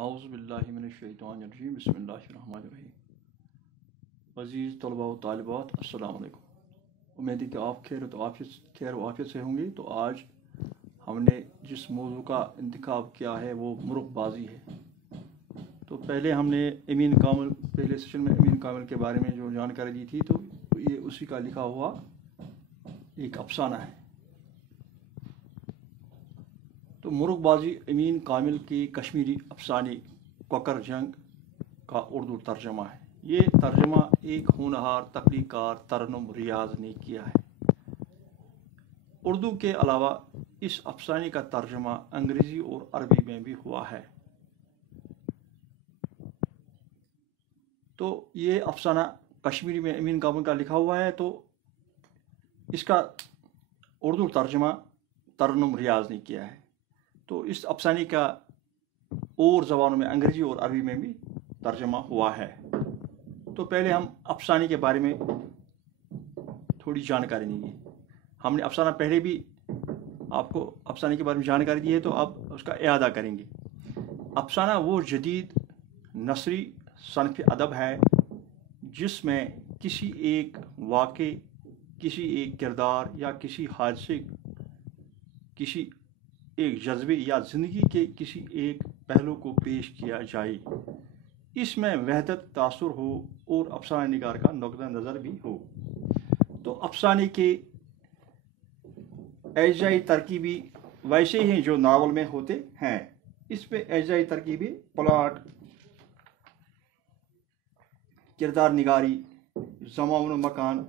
اعوذ باللہ من الشیطان الرجیم بسم اللہ الرحمن الرحیم۔ عزیز طلباء و طالبات السلام علیکم، امید ہے کہ آپ خیر و عافیت سے ہوں گے۔ تو آج ہم نے جس موضوع کا انتخاب کیا ہے وہ مرغ بازی ہے۔ تو پہلے ہم نے پہلے سیشن میں امین کامل کے بارے میں جو جانکاری دی تھی، تو یہ اسی کا لکھا ہوا ایک افسانہ ہے۔ تو مرغ بازی امین کامل کی کشمیری افسانے کوکر جنگ کا اردو ترجمہ ہے۔ یہ ترجمہ ایک ہونہار تخلیقار ترنم ریاض نے کیا ہے۔ اردو کے علاوہ اس افسانے کا ترجمہ انگریزی اور عربی میں بھی ہوا ہے۔ تو یہ افسانہ کشمیری میں امین کامل کا لکھا ہوا ہے، تو اس کا اردو ترجمہ ترنم ریاض نے کیا ہے۔ تو اس افسانے کا اور زبانوں میں انگریزی اور عربی میں بھی ترجمہ ہوا ہے۔ تو پہلے ہم افسانے کے بارے میں تھوڑی جانکاری دیں گے۔ ہم نے افسانہ پہلے بھی آپ کو افسانے کے بارے میں جانکاری دی ہے، تو اب اس کا اعادہ کریں گے۔ افسانہ وہ جدید نثری صنف ادب ہے جس میں کسی ایک واقعے، کسی ایک کردار یا کسی حادثے، کسی ایک جذبے یا زندگی کے کسی ایک پہلو کو پیش کیا جائے۔ اس میں وحدت تاثر ہو اور افسانہ نگار کا نقطہ نظر بھی ہو۔ تو افسانے کے اجزائی ترکیبی ویسے ہیں جو ناول میں ہوتے ہیں۔ اس میں اجزائی ترکیبی پلاٹ، کردار نگاری، زمان و مکان،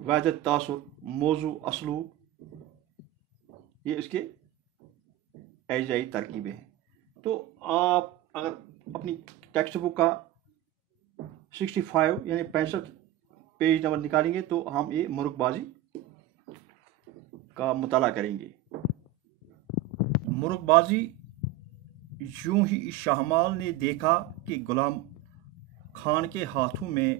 وحدت تاثر، موضوع، اسلوب، یہ اس کے اجزائی ترکیبیں ہیں۔ تو آپ اگر اپنی ٹیکسٹ بک کا 65 یعنی 65 پیج نمبر نکالیں گے، تو ہم یہ مرغ بازی کا مطالعہ کریں گے۔ مرغ بازی یوں ہی شاہمال نے دیکھا کہ غلام خان کے ہاتھوں میں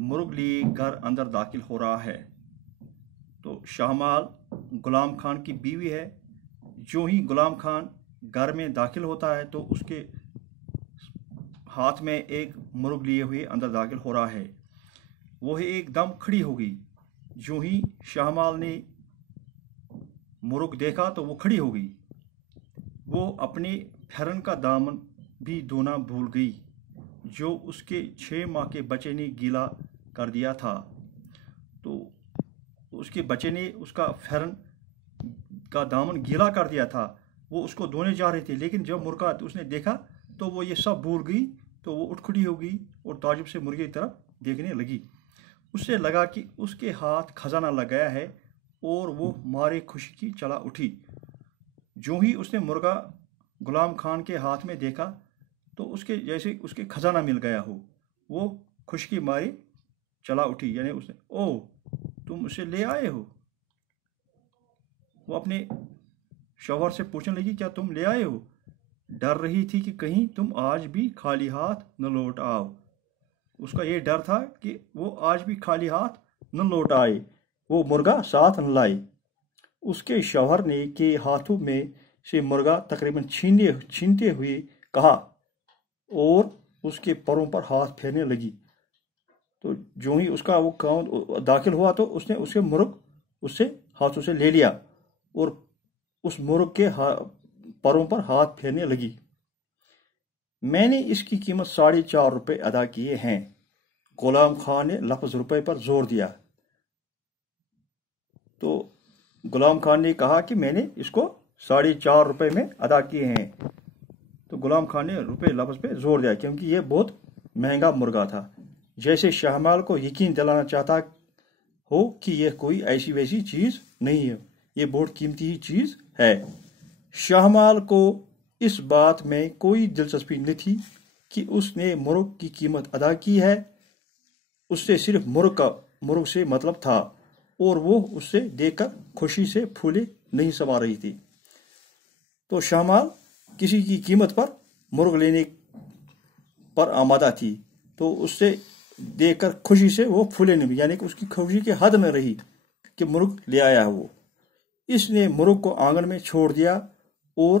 مرغ لیے گھر اندر داخل ہو رہا ہے۔ تو شاہمال غلام خان کی بیوی ہے۔ جو ہی غلام خان گھر میں داخل ہوتا ہے تو اس کے ہاتھ میں ایک مرغ لیے ہوئے اندر داخل ہو رہا ہے۔ وہ ایک دم کھڑی ہو گئی۔ جو ہی شاہمال نے مرغ دیکھا تو وہ کھڑی ہو گئی۔ وہ اپنے پھرن کا دامن بھی دھونا بھول گئی جو اس کے 6 ماہ کے بچے نے گیلا کر دیا تھا۔ تو اس کے بچے نے اس کا پھرن کا دامن گیلا کر دیا تھا۔ وہ اس کو دھونے جا رہے تھے، لیکن جب مرغا اس نے دیکھا تو وہ یہ سب بھول گئی۔ تو وہ اٹھ کھڑی ہو گئی اور تعجب سے مرغے کی طرف دیکھنے لگی۔ اس سے لگا کہ اس کے ہاتھ خزانہ لگ گیا ہے اور وہ مارے خوشی کی چلا اٹھی۔ جو ہی اس نے مرغا غلام خان کے ہاتھ میں دیکھا تو اس کے جیسے اس کے خزانہ مل گیا ہو، وہ خوشی کی ماری چلا اٹھی۔ یعنی اس نے او تم اسے لے آئے ہو؟ وہ اپنے شوہر سے پوچھنے لگی کیا تم لے آئے ہو؟ ڈر رہی تھی کہ کہیں تم آج بھی خالی ہاتھ نہ لوٹ آؤ۔ اس کا یہ ڈر تھا کہ وہ آج بھی خالی ہاتھ نہ لوٹ آئے، وہ مرغا ساتھ نہ لائے۔ اس کے شوہر نے کے ہاتھوں میں سے مرغا تقریباً چھینتے ہوئے کہا اور اس کے پروں پر ہاتھ پھیرنے لگی۔ تو جو ہی اس کا وہ داخل ہوا تو اس نے اس کے مرغ اس سے ہاتھوں سے لے لیا اور اس مرغ کے پروں پر ہاتھ پھیرنے لگی۔ میں نے اس کی قیمت 4.5 روپے ادا کیے ہیں۔ غلام خان نے لفظ روپے پر زور دیا۔ تو غلام خان نے کہا کہ میں نے اس کو 4.5 روپے میں ادا کیے ہیں۔ تو غلام خان نے روپے لفظ پہ زور دیا کیونکہ یہ بہت مہنگا مرغا تھا، جیسے شاہمال کو یقین دلانا چاہتا ہو کہ یہ کوئی ایسی ویسی چیز نہیں ہے، یہ بہت قیمتی چیز ہے۔ شاہمال کو اس بات میں کوئی دلچسپی نہ تھی کہ اس نے مرغ کی قیمت ادا کی ہے۔ اس سے صرف مرغ سے مطلب تھا اور وہ اس سے دیکھ کر خوشی سے پھولے نہیں سما رہی تھی۔ تو شاہمال کسی کی قیمت پر مرغ لینے پر آمادہ تھی، تو اس سے دیکھ کر خوشی سے وہ پھولے نہیں، یعنی کہ اس کی خوشی کے حد میں رہی کہ مرغ لے آیا وہ۔ اس نے مرغ کو آنگن میں چھوڑ دیا اور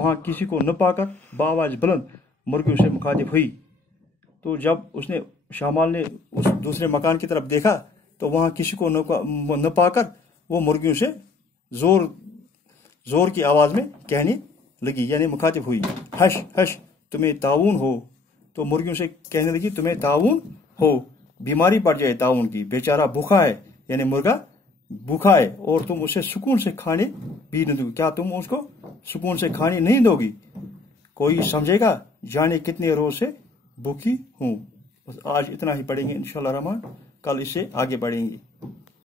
وہاں کسی کو نہ پا کر بآواز بلند مرغیوں سے مخاطب ہوئی۔ تو جب اس نے شامال نے اس دوسرے مکان کی طرف دیکھا تو وہاں کسی کو نہ پا کر وہ مرغیوں سے زور کی آواز میں کہنے لگی، یعنی مخاطب ہوئی، ہش ہش تمہیں طاعون ہو۔ تو مرغیوں سے کہنے لگی تمہیں طاعون ہو، بیماری پڑ جائے طاعون کی، بیچارہ بھوکا ہے، یعنی مرغا بھوکا ہے، اور تم اسے سکون سے کھانے بھی نہ دو گی، کیا تم اس کو سکون سے کھانے نہیں دو گی؟ کوئی سمجھے گا جانے کتنے روز سے بھوکی ہوں۔ بس آج اتنا ہی پڑھیں گے انشاءاللہ الرحمن، کل اس سے آگے بڑھیں گے۔